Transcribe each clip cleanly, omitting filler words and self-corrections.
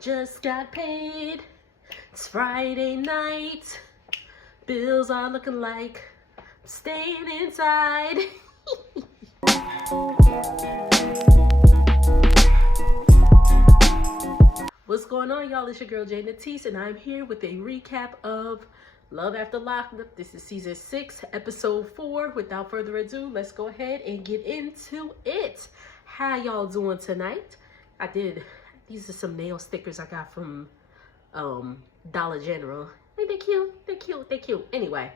Just got paid. It's Friday night. Bills are looking like I'm staying inside. What's going on, y'all? It's your girl Jay Natisse, and I'm here with a recap of Love After Lockup. This is season 6, episode 4. Without further ado, let's go ahead and get into it. How y'all doing tonight? These are some nail stickers I got from Dollar General. Ain't they cute? They're cute. They're cute. Anyway,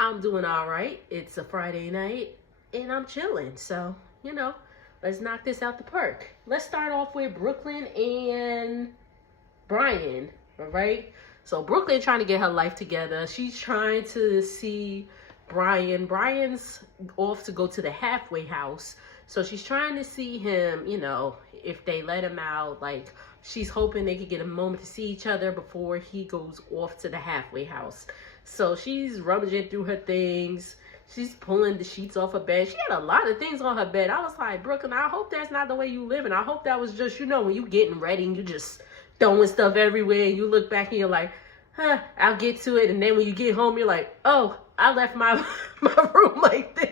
I'm doing all right. It's a Friday night, and I'm chilling. So, let's knock this out the park. Let's start off with Brooklyn and Brian, all right? So Brooklyn trying to get her life together. She's trying to see Brian. Brian's off to go to the halfway house. So she's trying to see him, if they let him out. Like, she's hoping they could get a moment to see each other before he goes off to the halfway house. So she's rummaging through her things. She's pulling the sheets off her bed. She had a lot of things on her bed. I was like, Brooklyn, I hope that's not the way you live. And I hope that was just, when you getting ready and you just throwing stuff everywhere. And you look back and you're like, I'll get to it. And then when you get home, you're like, oh, I left my room like this.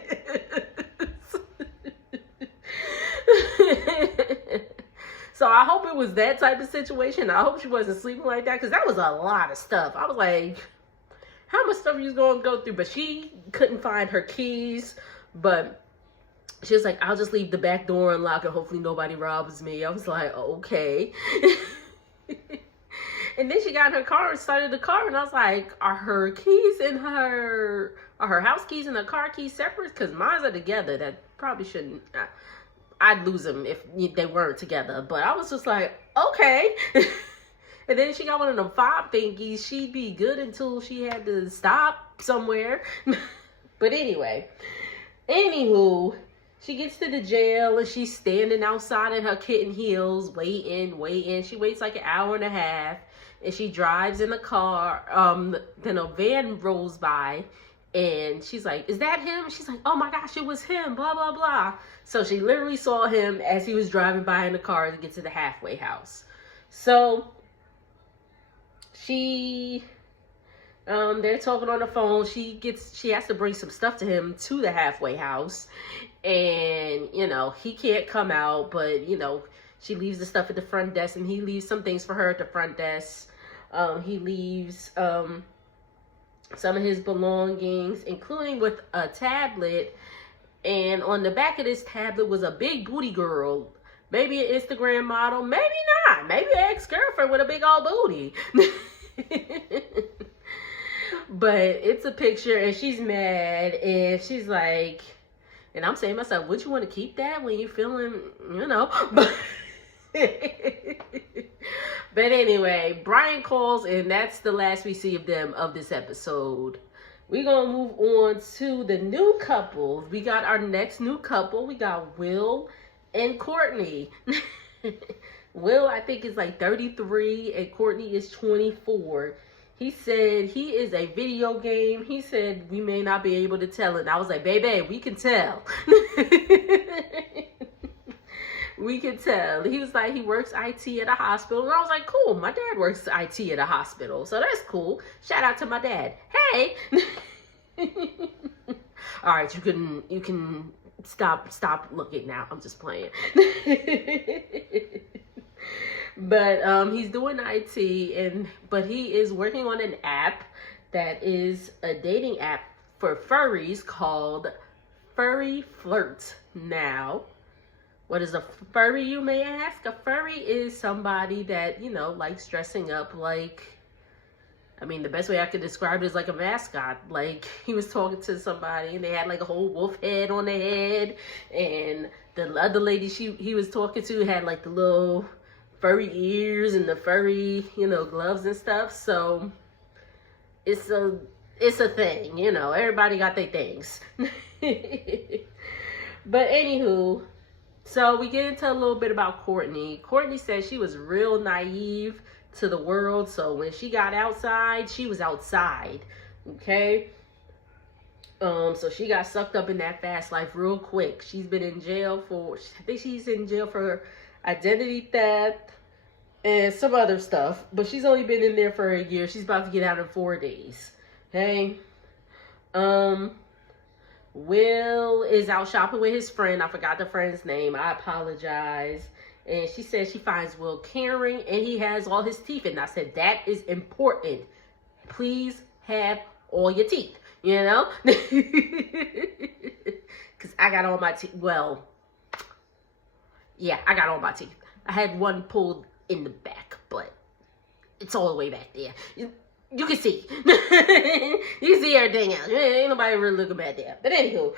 So I hope it was that type of situation. I hope she wasn't sleeping like that, because that was a lot of stuff. I was like, how much stuff are you going to go through? But she couldn't find her keys. But she was like, I'll just leave the back door unlocked and hopefully nobody robs me. I was like, okay. And then she got in her car and started the car. And I was like, are her house keys and her car keys separate? Because mine are together. That probably shouldn't. I'd lose them if they weren't together. But I was just like, okay. And then she got one of them fob thingies. She'd be good until she had to stop somewhere. But anywho, she gets to the jail and she's standing outside in her kitten heels, waiting. She waits like an hour and a half. And she drives in the car. Then a van rolls by. And she's like, is that him? She's like, oh my gosh, it was him, blah, blah, blah. So she literally saw him as he was driving by in the car to get to the halfway house. So they're talking on the phone. She has to bring some stuff to him to the halfway house. And, he can't come out, but, she leaves the stuff at the front desk, and he leaves some things for her at the front desk. He leaves, some of his belongings, including with a tablet. And on the back of this tablet was a big booty girl. Maybe an Instagram model, maybe not. Maybe an ex-girlfriend with a big old booty. But it's a picture, and she's mad, and she's like, and I'm saying to myself, would you want to keep that when you're feeling, But anyway, Brian calls, and that's the last we see of them of this episode. We're going to move on to the new couple. We got our next new couple. We got Will and Courtney. Will, I think, is like 33, and Courtney is 24. He said he is a video game. He said we may not be able to tell it. And I was like, baby, we can tell. We can tell. He was like, he works IT at a hospital. And I was like, cool. My dad works IT at a hospital. So that's cool. Shout out to my dad. Hey. All right, you can stop looking now. I'm just playing. But he's doing IT, but he is working on an app that is a dating app for furries called Furry Flirt. Now, what is a furry, you may ask? A furry is somebody that, likes dressing up like, the best way I could describe it is like a mascot. Like, he was talking to somebody and they had like a whole wolf head on their head. And the other lady he was talking to had like the little furry ears and the furry, gloves and stuff. So it's a thing, everybody got their things. But anywho, so we get into a little bit about Courtney. Courtney said she was real naive to the world. So when she got outside, she was outside. Okay. So she got sucked up in that fast life real quick. She's been in jail for, I think she's in jail for identity theft, and some other stuff. But she's only been in there for a year. She's about to get out in 4 days. Okay. Will is out shopping with his friend. I forgot the friend's name. I apologize. And she said she finds Will caring and he has all his teeth. And I said, that is important. Please have all your teeth, you know? Because I got all my teeth. Well, yeah, I got all my teeth. I had one pulled in the back, but it's all the way back there. You can see. You can see everything else. Ain't nobody really looking back there. But anywho.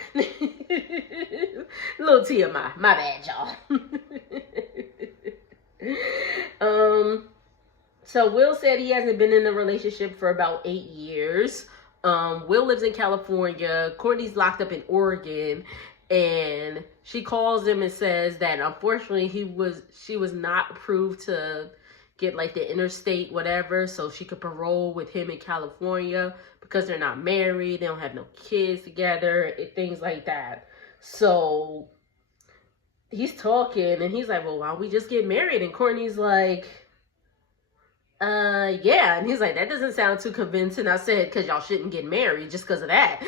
Little TMI. My bad, y'all. So Will said he hasn't been in a relationship for about 8 years. Will lives in California. Courtney's locked up in Oregon. And she calls him and says that unfortunately she was not approved to get like the interstate whatever so she could parole with him in California because they're not married, they don't have no kids together, things like that. So he's talking and he's like, well, why don't we just get married? And Courtney's like, yeah. And he's like, that doesn't sound too convincing. I said, because y'all shouldn't get married just because of that.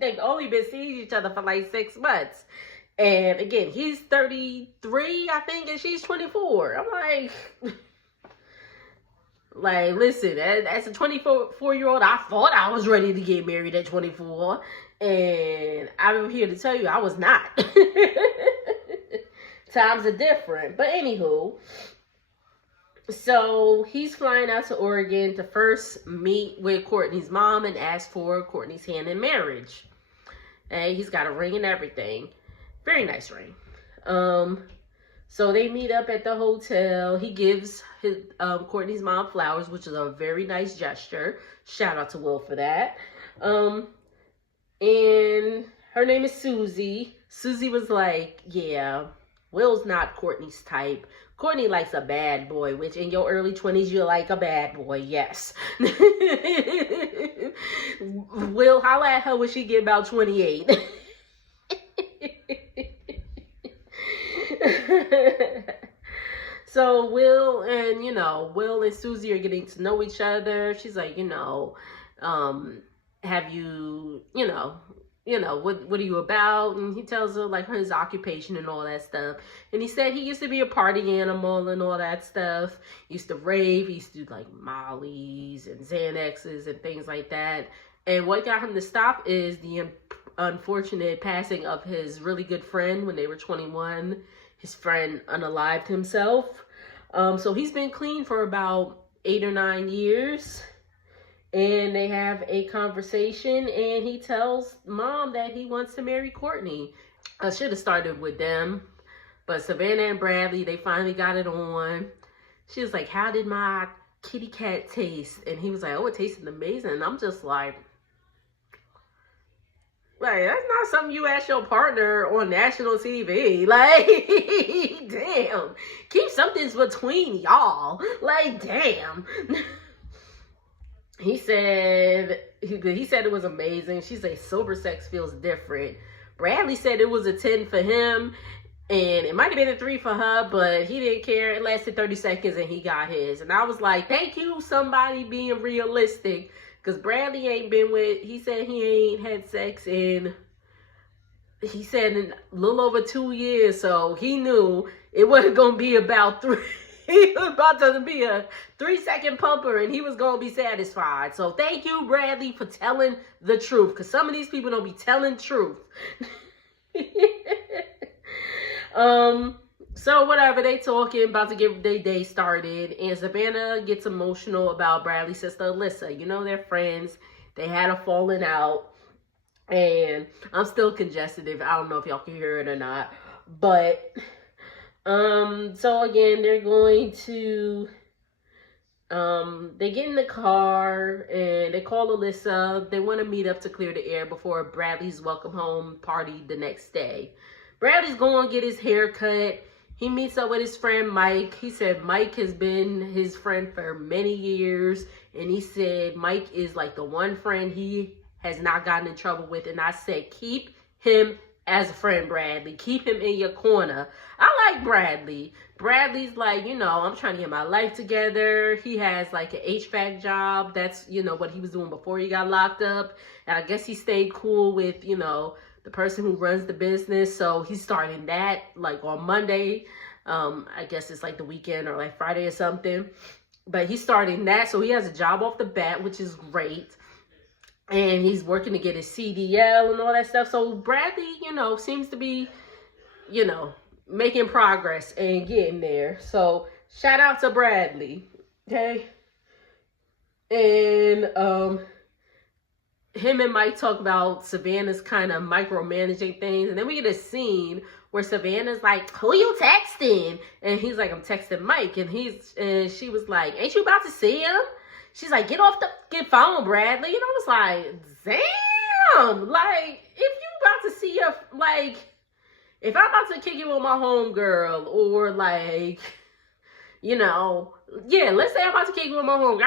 They've only been seeing each other for like 6 months. And again, he's 33, I think, and she's 24. I'm like, listen, as a 24-year-old, I thought I was ready to get married at 24. And I'm here to tell you, I was not. Times are different. But anywho, so he's flying out to Oregon to first meet with Courtney's mom and ask for Courtney's hand in marriage. And he's got a ring and everything. Very nice ring. So they meet up at the hotel. He gives his Courtney's mom flowers, which is a very nice gesture. Shout out to Will for that. And her name is Susie. Susie was like, yeah, Will's not Courtney's type. Courtney likes a bad boy, which in your early 20s, you like a bad boy, yes. Will holler at her when she get about 28. So Will and Susie are getting to know each other. She's like, have you, what are you about? And he tells her like his occupation and all that stuff. And he said he used to be a party animal and all that stuff. He used to rave. He used to do like Molly's and Xanaxes and things like that. And what got him to stop is the unfortunate passing of his really good friend when they were 21. His friend unalived himself. So he's been clean for about 8 or 9 years. And they have a conversation and he tells mom that he wants to marry Courtney. I should have started with them. But Savannah and Bradley, they finally got it on. She was like, how did my kitty cat taste? And he was like, oh, it tasted amazing. And I'm just like, that's not something you ask your partner on national TV. Like, damn. Keep something between y'all. Like, damn. He said it was amazing. She's like, sober sex feels different. Bradley said it was a 10 for him. And it might have been a 3 for her, but he didn't care. It lasted 30 seconds and he got his. And I was like, thank you, somebody being realistic. Because Bradley he said he ain't had sex in a little over 2 years. So he knew it wasn't going to be about 3. He was about to be a 3-second pumper and he was going to be satisfied. So thank you, Bradley, for telling the truth. Because some of these people don't be telling truth. So whatever, they talking, about to get their day started. And Savannah gets emotional about Bradley's sister, Alyssa. They're friends. They had a falling out. And I'm still congested. I don't know if y'all can hear it or not. But, so again, they're going to, they get in the car and they call Alyssa. They want to meet up to clear the air before Bradley's welcome home party the next day. Bradley's going to get his hair cut. He meets up with his friend Mike. He said Mike has been his friend for many years. And he said Mike is like the one friend he has not gotten in trouble with. And I said, keep him as a friend, Bradley. Keep him in your corner. I like Bradley. Bradley's like, I'm trying to get my life together. He has like an HVAC job. That's, what he was doing before he got locked up. And I guess he stayed cool with, the person who runs the business. So he's starting that like on Monday. I guess it's like the weekend or like Friday or something. But he's starting that. So he has a job off the bat, which is great. And he's working to get his CDL and all that stuff. So Bradley, seems to be, making progress and getting there. So shout out to Bradley. Okay. And him and Mike talk about Savannah's kind of micromanaging things. And then we get a scene where Savannah's like, who you texting? And he's like, I'm texting Mike. And she was like, ain't you about to see him? She's like, get off the phone, Bradley. And I was like, damn. Like, if you about to see your, like, if I'm about to kick it with my homegirl, or like, let's say I'm about to kick it with my homegirl.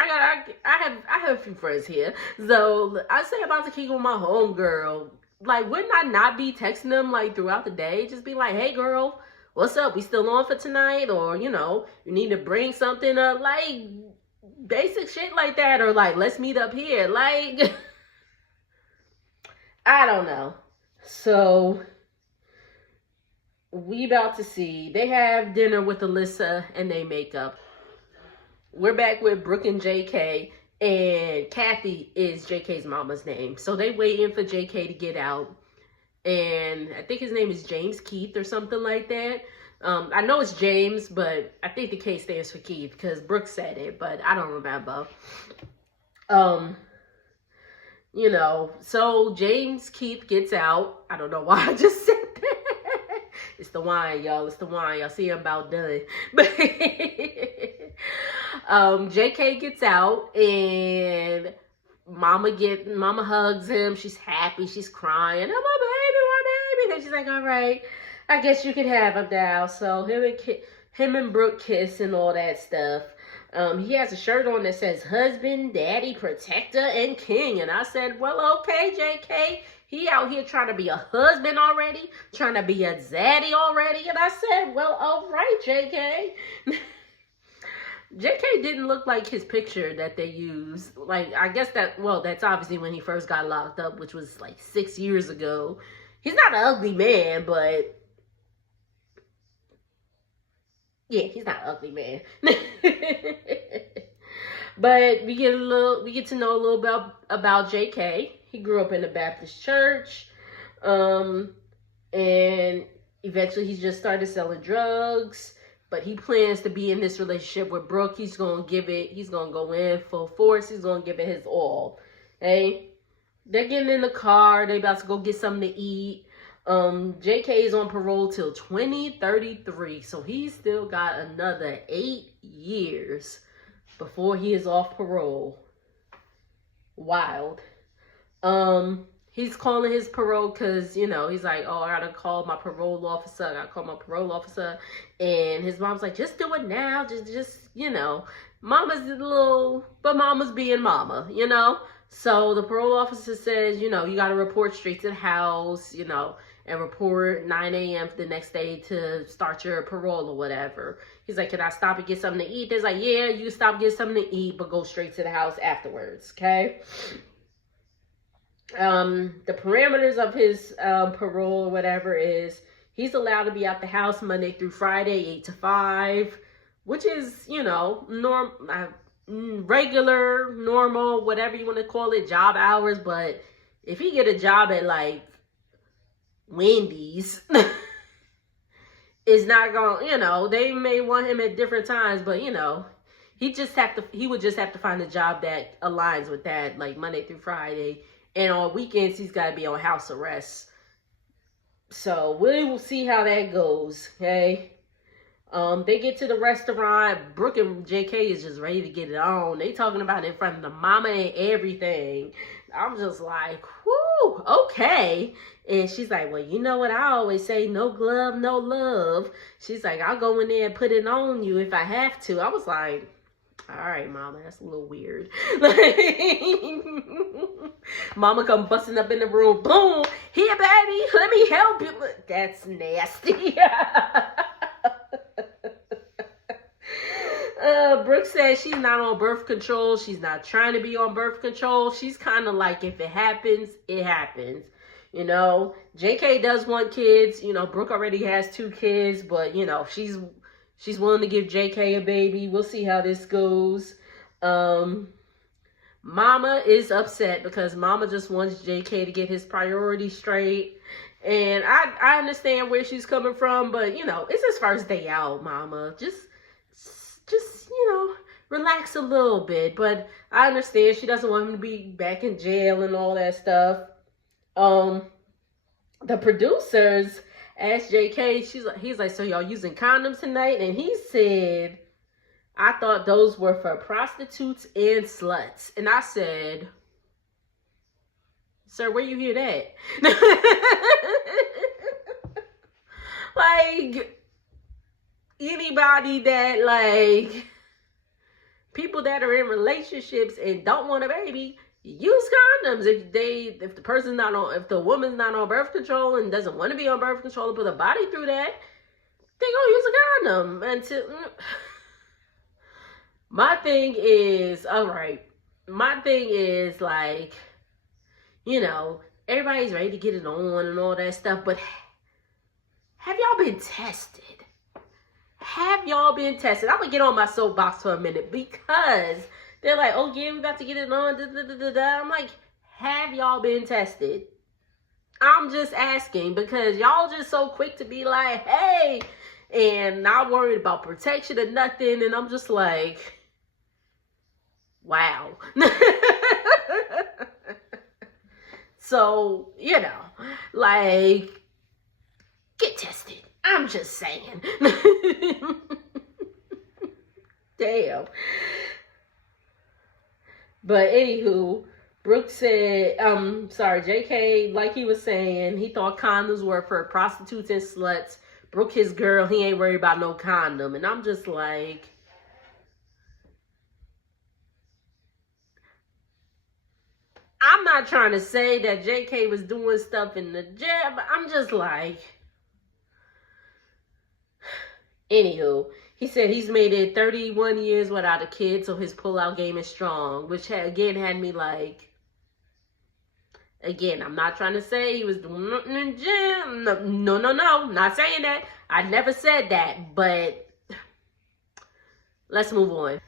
I have a few friends here. So I say I'm about to kick it with my homegirl. Like, wouldn't I not be texting them like throughout the day? Just be like, hey girl, what's up? We still on for tonight? Or, you need to bring something up, like basic shit like that, or like, let's meet up here. Like, I don't know. So we about to see, they have dinner with Alyssa and they make up. We're back with Brooke and JK, and Kathy is JK's mama's name. So they waiting for JK to get out, and I think his name is James Keith or something like that. I know it's James, but I think the K stands for Keith because Brooke said it, but I don't remember. So James Keith gets out. I don't know why I just said that. It's the wine, y'all. It's the wine. Y'all see, I'm about done. But JK gets out, and Mama hugs him. She's happy. She's crying. Oh, my baby. And she's like, all right, I guess you can have him now. So him and Brooke kiss and all that stuff. He has a shirt on that says husband, daddy, protector, and king. And I said, well, okay, JK. He out here trying to be a husband already, trying to be a zaddy already. And I said, well, all right, JK. JK didn't look like his picture that they used. Like, I guess that's obviously when he first got locked up, which was like 6 years ago. He's not an ugly man, but yeah, he's not an ugly man. But we get to know a little bit about JK. He grew up in a Baptist church, and eventually he just started selling drugs. But he plans to be in this relationship with Brooke. He's gonna go in full force. He's gonna give it his all. Hey, they're getting in the car. They about to go get something to eat. JK is on parole till 2033, so he's still got another 8 years before he is off parole. Wild. He's calling his parole because, he's like, oh, I gotta call my parole officer. And his mom's like, just do it now. Just mama's mama's being mama, So the parole officer says, you gotta report straight to the house, and report 9 a.m. the next day to start your parole or whatever. He's like, can I stop and get something to eat? They're like, yeah, you can stop and get something to eat, but go straight to the house afterwards, okay? The parameters of his parole or whatever is he's allowed to be out the house Monday through Friday, 8 to 5, which is, regular, normal, whatever you want to call it, job hours. But if he get a job at like Wendy's, it's not going, they may want him at different times, but he would just have to find a job that aligns with that, like Monday through Friday. And on weekends, he's got to be on house arrest. So we will see how that goes, okay? They get to the restaurant. Brooke and JK is just ready to get it on. They talking about it in front of the mama and everything. I'm just like, whoo, okay. And she's like, well, you know what I always say, no glove, no love. She's like, I'll go in there and put it on you if I have to. I was like, All right, mama, that's a little weird. Like, mama come busting up in the room. Boom, here, baby, let me help you. That's nasty. Brooke says she's not on birth control. She's not trying to be on birth control. She's kind of like, if it happens, it happens. You know, JK does want kids. You know, Brooke already has 2 kids, but you know, she's willing to give JK a baby. We'll see how this goes. Mama is upset because Mama just wants JK to get his priorities straight. And I understand where she's coming from, but you know, it's his first day out, Mama. Just you know, relax a little bit. But I understand she doesn't want him to be back in jail and all that stuff. The producers asked JK, he's like, so y'all using condoms tonight? And he said, I thought those were for prostitutes and sluts. And I said, sir, where you hear that? Like, anybody that, like, people that are in relationships and don't want a baby, use condoms. If the woman's not on birth control and doesn't want to be on birth control and put a body through that, they gonna use a condom. My thing is, like, you know, everybody's ready to get it on and all that stuff, but have y'all been tested? Have y'all been tested? I'm gonna get on my soapbox for a minute because they're like, oh yeah, we about to get it on. I'm like, have y'all been tested? I'm just asking because y'all just so quick to be like, hey, and not worried about protection or nothing. And I'm just like, wow. So, you know, like, get tested. I'm just saying. Damn. But anywho, Brooke said, JK, like he was saying, he thought condoms were for prostitutes and sluts. Brooke, his girl, he ain't worried about no condom. And I'm just like, I'm not trying to say that JK was doing stuff in the jail, but I'm just like, anywho, he said he's made it 31 years without a kid, so his pullout game is strong, which again had me like, again, I'm not trying to say he was doing nothing in jail. No, not saying that. I never said that, but let's move on.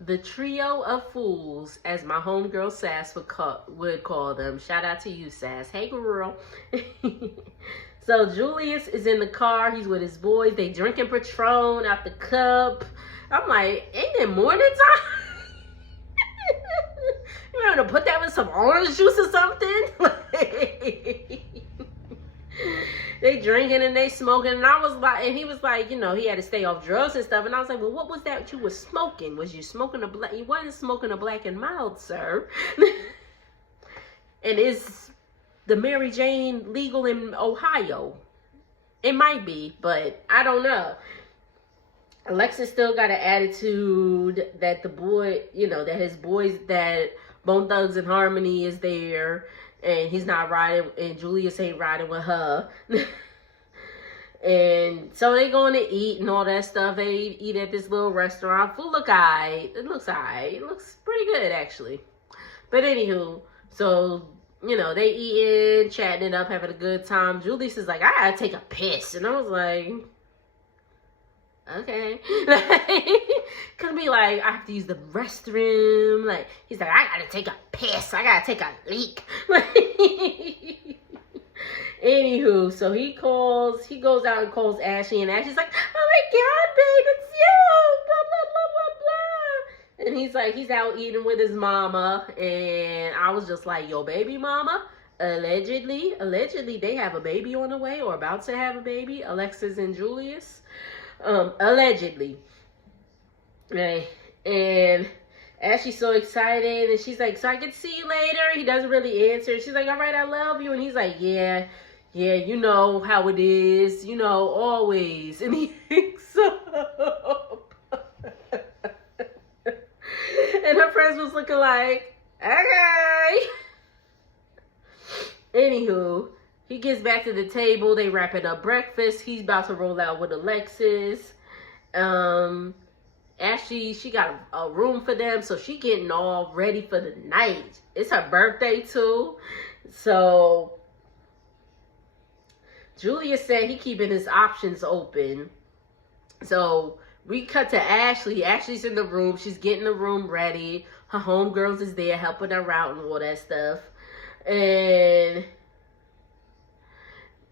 The trio of fools, as my homegirl Sass would call them. Shout out to you, Sass. Hey, girl. So Julius is in the car. He's with his boys. They drinking Patron out the cup. I'm like, ain't it morning time? You want to put that with some orange juice or something? They drinking and they smoking. And I was like, and he was like, you know, he had to stay off drugs and stuff. And I was like, well, what was that you were smoking? Was you smoking you wasn't smoking a black and mild, sir. And is the Mary Jane legal in Ohio? It might be, but I don't know. Alexis still got an attitude that the boy, you know, that his boys, that Bone Thugs and Harmony is there, and he's not riding, and Julius ain't riding with her. And so they going to eat and all that stuff. They eat at this little restaurant. Food look alright. It looks alright. It looks pretty good, actually. But anywho, so, you know, they eating, chatting it up, having a good time. Julius is like, I gotta take a piss. And I was like, okay. Could be like, I have to use the restroom. Like, he's like, I gotta take a piss. I gotta take a leak. Anywho, so he goes out and calls Ashley, and Ashley's like, oh my God, babe, it's you, blah, blah, blah, blah, blah. And he's like, he's out eating with his mama, and I was just like, yo, baby mama, allegedly, they have a baby on the way, or about to have a baby, Alexis and Julius, allegedly. Right. And Ashley's so excited, and she's like, so I can see you later. He doesn't really answer. She's like, all right, I love you. And he's like, yeah, you know how it is, you know, always. And he hangs up. was looking like, okay. Anywho, he gets back to the table. They wrapping up breakfast. He's about to roll out with Alexis. Ashley, she got a room for them, so she getting all ready for the night. It's her birthday too. So Julius said he keeping his options open. So we cut to Ashley. Ashley's in the room. She's getting the room ready. Her homegirls is there helping her out and all that stuff. And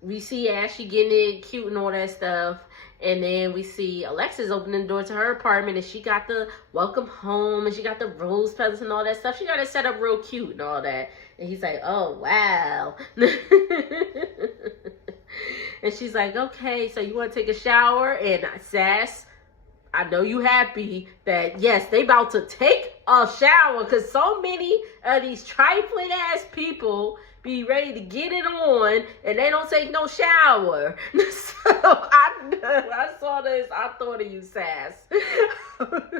we see Ashley getting it cute and all that stuff. And then we see Alexis opening the door to her apartment, and she got the welcome home, and she got the rose petals and all that stuff. She got it set up real cute and all that. And he's like, oh, wow. And she's like, okay, so you want to take a shower? And Sass, I know you happy that, yes, they about to take a shower, because so many of these trifling ass people be ready to get it on and they don't take no shower. So I saw this, I thought of you, Sass. But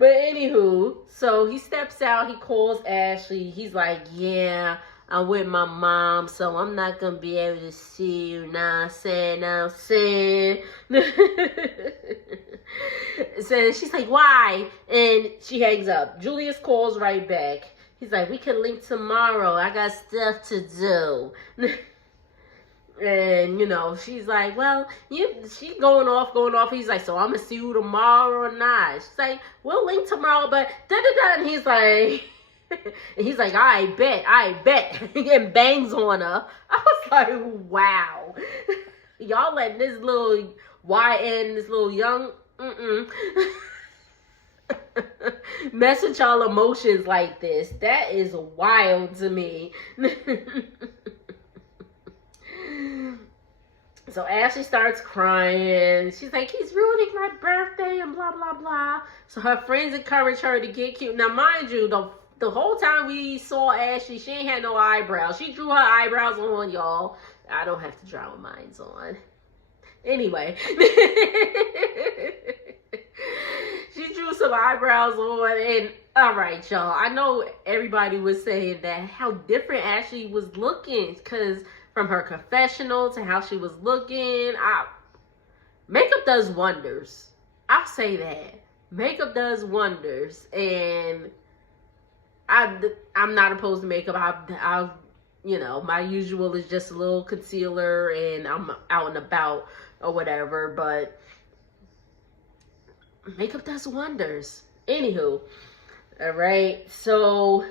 anywho, so he steps out, he calls Ashley. He's like, yeah, I'm with my mom, so I'm not gonna be able to see you. Now I'm saying. So she's like, why? And she hangs up. Julius calls right back. He's like, we can link tomorrow. I got stuff to do. And, you know, she's like, well, she's going off. He's like, so I'm going to see you tomorrow or not? She's like, we'll link tomorrow, but da-da-da. And he's like, I bet. And bangs on her. I was like, wow. Y'all letting this little YN, this little young, mess with y'all emotions like this. That is wild to me. So Ashley starts crying. She's like, he's ruining my birthday and blah, blah, blah. So her friends encourage her to get cute. Now, mind you, the whole time we saw Ashley, she ain't had no eyebrows. She drew her eyebrows on, y'all. I don't have to draw mine on. Anyway. She drew some eyebrows on, and all right, y'all. I know everybody was saying that how different Ashley was looking, because from her confessional to how she was looking, makeup does wonders. I'll say that. Makeup does wonders, and I'm not opposed to makeup. I you know, my usual is just a little concealer, and I'm out and about or whatever, but makeup does wonders. Anywho, all right, so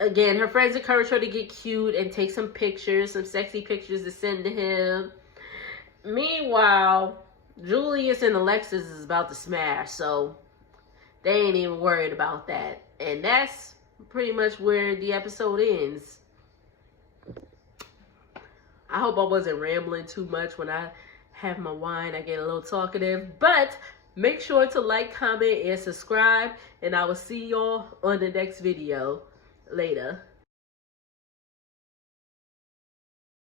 again, her friends encourage her to get cute and take some pictures, some sexy pictures to send to him. Meanwhile, Julius and Alexis is about to smash, so they ain't even worried about that. And that's pretty much where the episode ends. I hope I wasn't rambling too much. When I have my wine, I get a little talkative. But make sure to like, comment, and subscribe. And I will see y'all on the next video. Later.